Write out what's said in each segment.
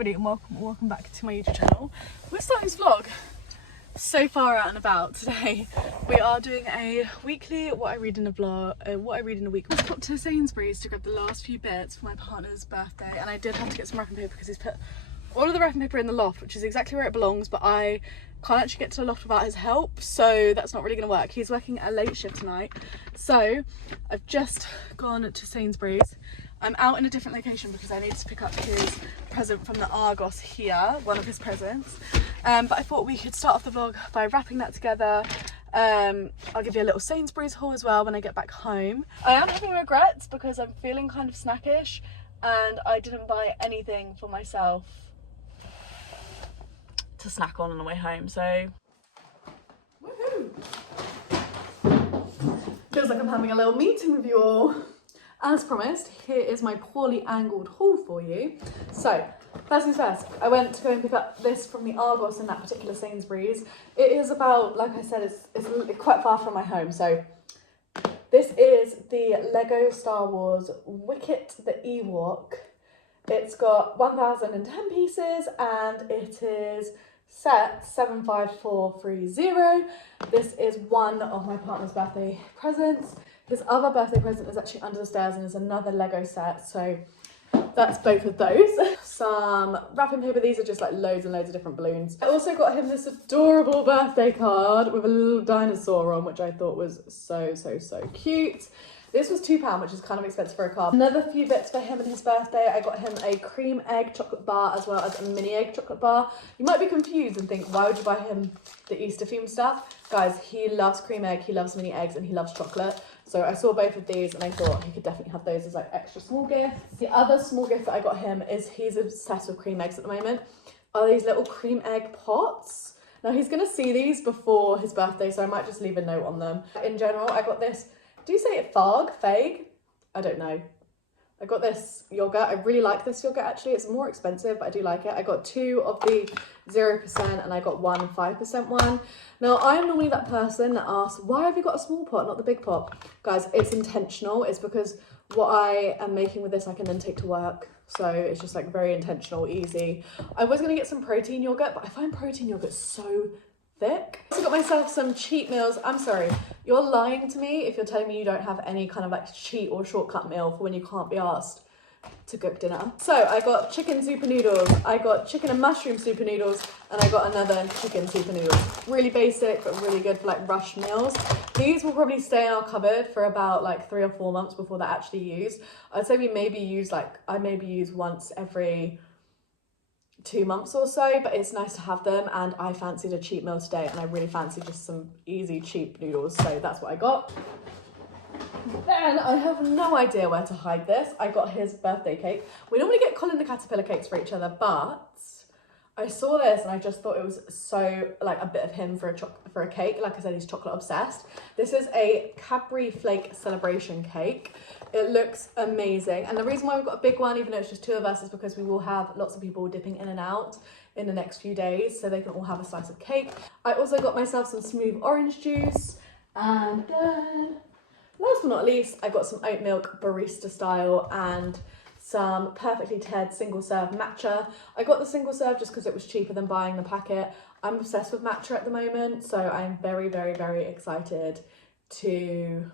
everybody and welcome back to my YouTube channel. We're starting this vlog so far out and about today. We are doing a weekly what I read in a week. I stopped to Sainsbury's to grab the last few bits for my partner's birthday, and I did have to get some wrapping paper because he's put all of the wrapping paper in the loft, which is exactly where it belongs, but I can't actually get to the loft without his help, so that's not really going to work. He's working a late shift tonight, so I've just gone to Sainsbury's. I'm out in a different location because I need to pick up his present from the Argos here, one of his presents. But I thought we could start off the vlog by wrapping that together. I'll give you a little Sainsbury's haul as well when I get back home. I am having regrets because I'm feeling kind of snackish and I didn't buy anything for myself to snack on the way home, so woohoo! Feels like I'm having a little meeting with you all. As promised, here is my poorly angled haul for you. So, first things first, I went to go and pick up this from the Argos in that particular Sainsbury's. It is about, like I said, it's quite far from my home. So, this is the Lego Star Wars Wicket the Ewok. It's got 1,010 pieces and it is set 75430. This is one of my partner's birthday presents. His other birthday present is actually under the stairs and is another Lego set, so that's both of those. Some wrapping paper, these are just like loads and loads of different balloons. I also got him this adorable birthday card with a little dinosaur on, which I thought was so cute. This was £2, which is kind of expensive for a card. Another few bits for him and his birthday. I got him a cream egg chocolate bar as well as a mini egg chocolate bar. You might be confused and think, why would you buy him the Easter themed stuff? Guys, he loves cream egg, he loves mini eggs, and he loves chocolate. So I saw both of these and I thought he could definitely have those as like extra small gifts. The other small gift that I got him is he's obsessed with cream eggs at the moment. Are these little cream egg pots. Now he's gonna see these before his birthday, so I might just leave a note on them. In general, I got this, do you say it Fag? I don't know. I got this yogurt. I really like this yogurt actually. It's more expensive, but I do like it. I got 2 of the 0% and I got 1 5% one. Now, I'm normally that person that asks, why have you got a small pot, not the big pot? Guys, it's intentional. It's because what I am making with this, I can then take to work. So it's just like very intentional, easy. I was gonna get some protein yogurt, but I find protein yogurt so thick. I also got myself some cheat meals. I'm sorry, you're lying to me if you're telling me you don't have any kind of like cheat or shortcut meal for when you can't be asked to cook dinner. So I got chicken super noodles, I got chicken and mushroom super noodles, and I got another chicken super noodles. Really basic, but really good for like rush meals. These will probably stay in our cupboard for about like 3 or 4 months before they're actually used. I'd say we maybe use once every 2 months or so, but it's nice to have them, and I fancied a cheap meal today and I really fancied just some easy cheap noodles, so that's what I got. Then I have no idea where to hide this. I got his birthday cake. We normally get Colin the Caterpillar cakes for each other, but I saw this and I just thought it was so like a bit of him for a cake. Like I said, he's chocolate obsessed. This is a Cadbury Flake celebration cake. It looks amazing, and the reason why we've got a big one, even though it's just 2 of us, is because we will have lots of people dipping in and out in the next few days, so they can all have a slice of cake. I also got myself some smooth orange juice, and then last but not least, I got some oat milk barista style and some perfectly teared single serve matcha. I got the single serve just because it was cheaper than buying the packet. I'm obsessed with matcha at the moment, so I'm very excited to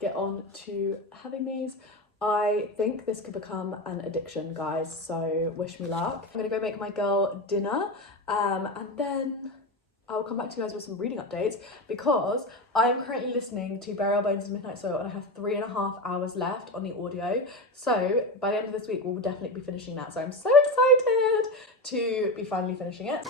get on to having these. I think this could become an addiction, guys, so wish me luck. I'm gonna go make my girl dinner, and then I'll come back to you guys with some reading updates, because I am currently listening to Burial Bones and Midnight Soil, and I have 3.5 hours left on the audio. So by the end of this week, we'll definitely be finishing that. So I'm so excited to be finally finishing it.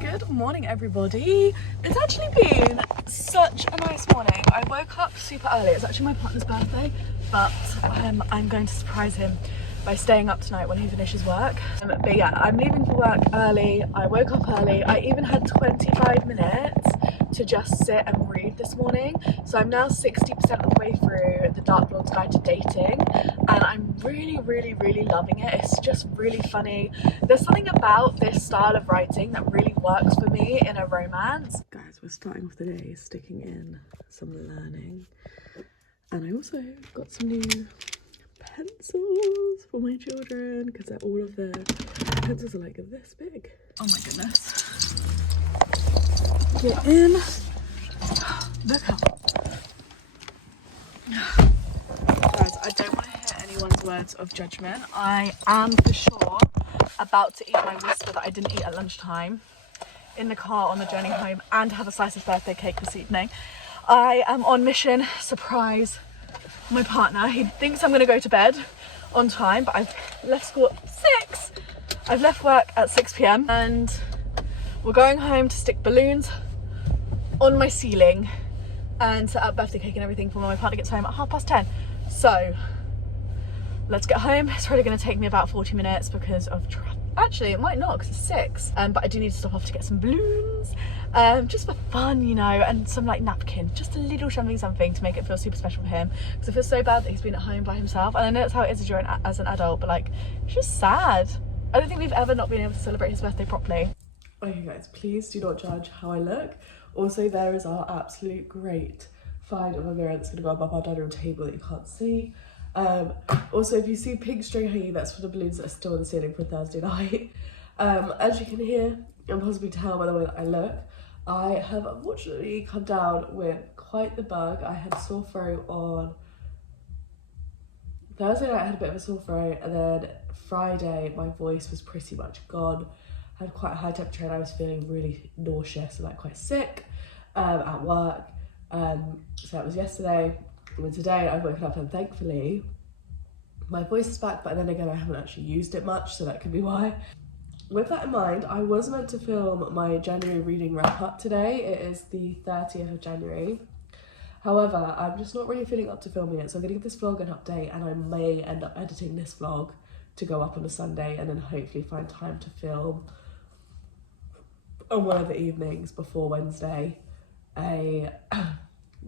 Good morning, everybody. It's actually been such a nice morning. I woke up super early. It's actually my partner's birthday, but I'm going to surprise him by staying up tonight when he finishes work. But yeah, I'm leaving for work early. I woke up early. I even had 25 minutes to just sit and read read this morning, so I'm now 60% of the way through The Dark Lord's Guide to Dating, and I'm really loving it. It's just really funny. There's something about this style of writing that really works for me in a romance. Guys, we're starting off the day sticking in some learning, and I also got some new pencils for my children because all of the pencils are like this big. Oh my goodness. Get in. Look up. Guys, I don't want to hear anyone's words of judgment. I am for sure about to eat my whisper that I didn't eat at lunchtime in the car on the journey home, and have a slice of birthday cake this evening. I am on mission. Surprise my partner. He thinks I'm going to go to bed on time, but I've left school at 6. I've left work at 6 p.m. and we're going home to stick balloons on my ceiling and set up birthday cake and everything for when my partner gets home at 10:30. So let's get home. It's probably going to take me about 40 minutes because of traffic. Actually, it might not because it's 6. But I do need to stop off to get some balloons, just for fun, you know, and some like napkins, just a little something to make it feel super special for him. Because I feel so bad that he's been at home by himself, and I know that's how it is as an adult, but like, it's just sad. I don't think we've ever not been able to celebrate his birthday properly. Okay guys, please do not judge how I look. Also, there is our absolute great find of a mirror that's going to go above our dining room table that you can't see. Also, if you see pink string hanging, that's for the balloons that are still on the ceiling for Thursday night. As you can hear and possibly tell by the way that I look, I have unfortunately come down with quite the bug. I had a sore throat on Thursday night. I had a bit of a sore throat, and then Friday my voice was pretty much gone. I had quite a high temperature and I was feeling really nauseous and like quite sick at work. So that was yesterday. And today I've woken up and thankfully my voice is back, but then again I haven't actually used it much, so that could be why. With that in mind, I was meant to film my January reading wrap up today. It is the 30th of January. However, I'm just not really feeling up to filming it, so I'm going to give this vlog an update, and I may end up editing this vlog to go up on a Sunday and then hopefully find time to film on one of the evenings before Wednesday a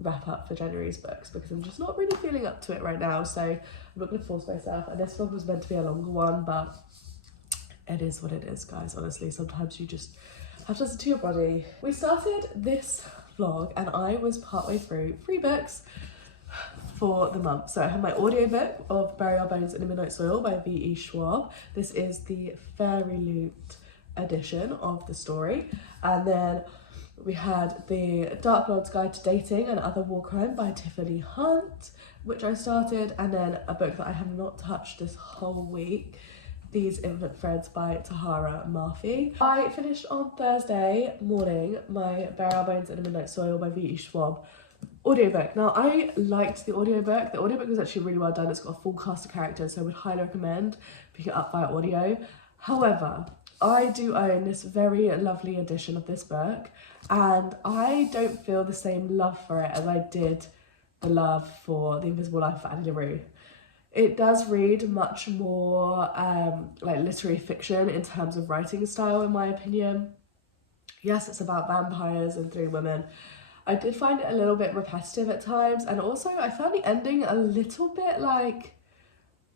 wrap up for January's books, because I'm just not really feeling up to it right now, so I'm not going to force myself. And this vlog was meant to be a longer one, but it is what it is, guys. Honestly, sometimes you just have to listen to your body. We started this vlog and I was partway through 3 books for the month. So I have my audiobook of Bury Our Bones in the Midnight Soil by V.E. Schwab. This is the Fairy Loot edition of the story. And then we had the Dark Lord's Guide to Dating and Other War Crime by Tiffany Hunt, which I started, and then a book that I have not touched this whole week, These Infant Threads by Tahara Murphy. I finished on Thursday morning my Bury Our Bones in the Midnight Soil by V.E. Schwab audiobook. Now, I liked the audiobook. The audiobook was actually really well done. It's got a full cast of characters, so I would highly recommend picking it up via audio. However, I do own this very lovely edition of this book, and I don't feel the same love for it as I did the love for The Invisible Life of Annie LaRue. It does read much more like literary fiction in terms of writing style, in my opinion. Yes, it's about vampires and 3 women. I did find it a little bit repetitive at times, and also I found the ending a little bit like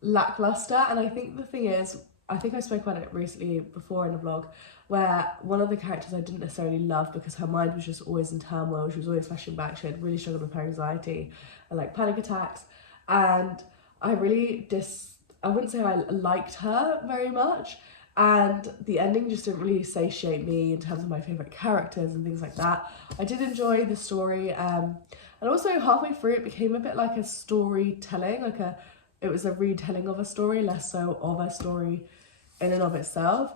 lackluster. And I think the thing is, I think I spoke about it recently before in a vlog, where one of the characters I didn't necessarily love because her mind was just always in turmoil. She was always flashing back. She had really struggled with her anxiety and like panic attacks. And I really I wouldn't say I liked her very much. And the ending just didn't really satiate me in terms of my favourite characters and things like that. I did enjoy the story. And also halfway through it became a bit like a storytelling, it was a retelling of a story, less so of a story in and of itself.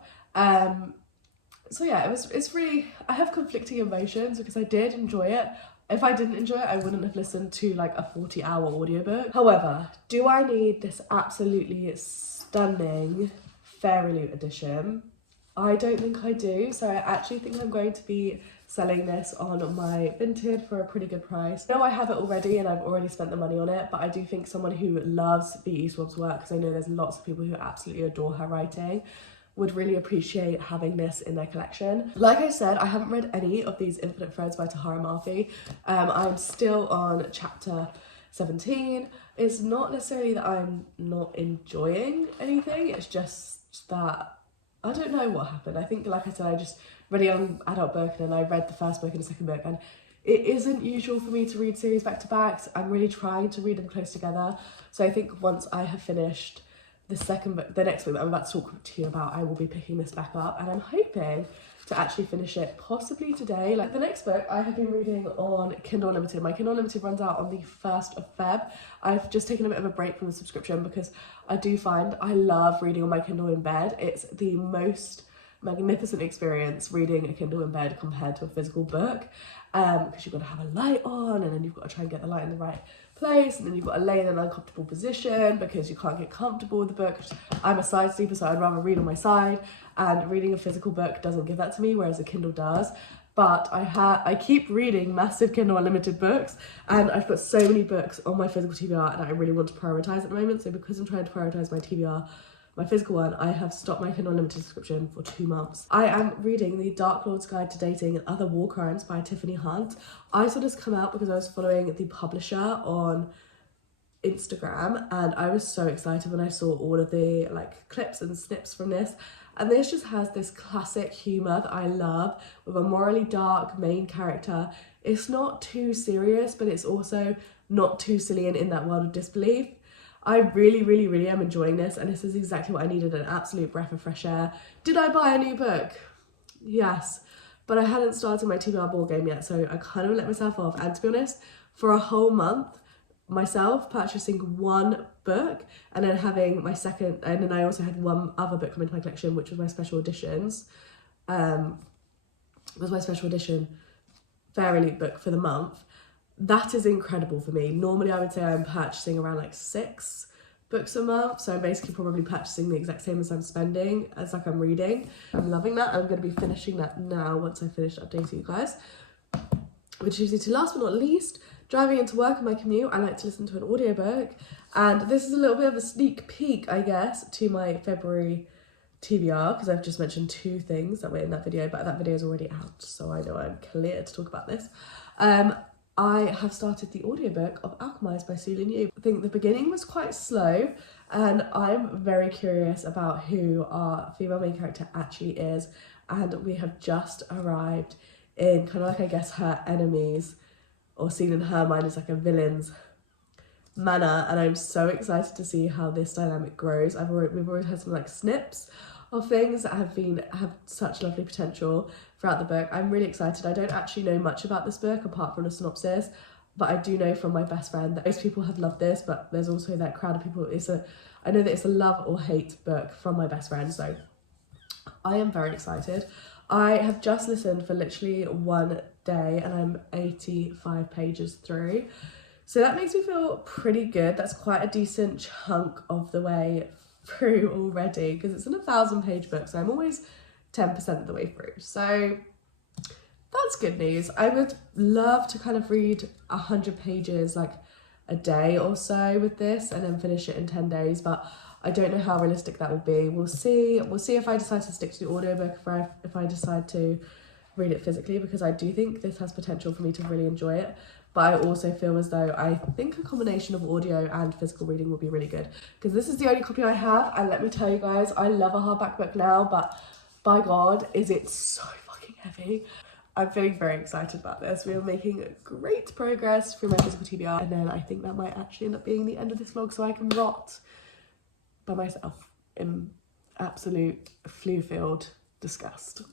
So yeah, it's really, I have conflicting emotions because I did enjoy it. If I didn't enjoy it, I wouldn't have listened to like a 40-hour audiobook. However, do I need this absolutely stunning Fairy Loot edition? I don't think I do. So I actually think I'm going to be selling this on my Vinted for a pretty good price. I know I have it already and I've already spent the money on it, but I do think someone who loves V.E. Schwab's work, because I know there's lots of people who absolutely adore her writing, would really appreciate having this in their collection. Like I said, I haven't read any of these Infinite Threads by Tahara Mafi. I'm still on chapter 17. It's not necessarily that I'm not enjoying anything, it's just that I don't know what happened. I think, like I said, I just read a young adult book and then I read the first book and the second book, and it isn't usual for me to read series back to back. I'm really trying to read them close together. So I think once I have finished the second book, the next book that I'm about to talk to you about, I will be picking this back up, and I'm hoping to actually finish it possibly today. Like the next book I have been reading on Kindle Unlimited. My Kindle Unlimited runs out on the 1st of Feb. I've just taken a bit of a break from the subscription because I do find I love reading on my Kindle in bed. It's the most magnificent experience reading a Kindle in bed compared to a physical book, because you've got to have a light on, and then you've got to try and get the light in the right place, and then you've got to lay in an uncomfortable position because you can't get comfortable with the book. I'm a side sleeper, so I'd rather read on my side, and reading a physical book doesn't give that to me, whereas a Kindle does. But I keep reading massive Kindle Unlimited books, and I've got so many books on my physical TBR that I really want to prioritise at the moment. So because I'm trying to prioritise my TBR, my physical one, I have stopped my Kindle Unlimited subscription for 2 months. I am reading The Dark Lord's Guide to Dating and Other War Crimes by Tiffany Hunt. I saw this come out because I was following the publisher on Instagram, and I was so excited when I saw all of the like clips and snips from this. And this just has this classic humour that I love, with a morally dark main character. It's not too serious, but it's also not too silly and in that world of disbelief. I really am enjoying this, and this is exactly what I needed, an absolute breath of fresh air. Did I buy a new book? Yes, but I hadn't started my TBR board game yet, so I kind of let myself off. And to be honest, for a whole month, myself purchasing one book and then having my second, and then I also had one other book come into my collection, which was my special editions, was my special edition Fairy Loot book for the month. That is incredible for me. Normally I would say I'm purchasing around like 6 books a month, so I'm basically probably purchasing the exact same as I'm spending, as like I'm reading. I'm loving that. I'm going to be finishing that now once I finish updating you guys. Which is to last but not least, driving into work on my commute, I like to listen to an audiobook, and this is a little bit of a sneak peek, I guess, to my February TBR, because I've just mentioned 2 things that were in that video, but that video is already out, so I know I'm clear to talk about this. I have started the audiobook of Alchemized by Su Lin Yu. I think the beginning was quite slow, and I'm very curious about who our female main character actually is, and we have just arrived in kind of like, I guess, her enemies, or seen in her mind as like a villain's manner, and I'm so excited to see how this dynamic grows. We've already had some like snips of things that have such lovely potential throughout the book. I'm really excited. I don't actually know much about this book apart from the synopsis, but I do know from my best friend that most people have loved this, but there's also that crowd of people. I know that it's a love or hate book from my best friend, so I am very excited. I have just listened for literally one day and I'm 85 pages through. So that makes me feel pretty good. That's quite a decent chunk of the way through already, because it's an 1,000-page book, so I'm always 10% of the way through. So that's good news. I would love to kind of read 100 pages like a day or so with this and then finish it in 10 days, but I don't know how realistic that will be. We'll see if I decide to stick to the audiobook, if I decide to read it physically, because I do think this has potential for me to really enjoy it. But I also feel as though I think a combination of audio and physical reading will be really good, because this is the only copy I have, and let me tell you guys, I love a hardback book now, but by God, is it so fucking heavy. I'm feeling very excited about this. We are making great progress through my physical TBR, and then I think that might actually end up being the end of this vlog, so I can rot by myself in absolute flu-filled disgust.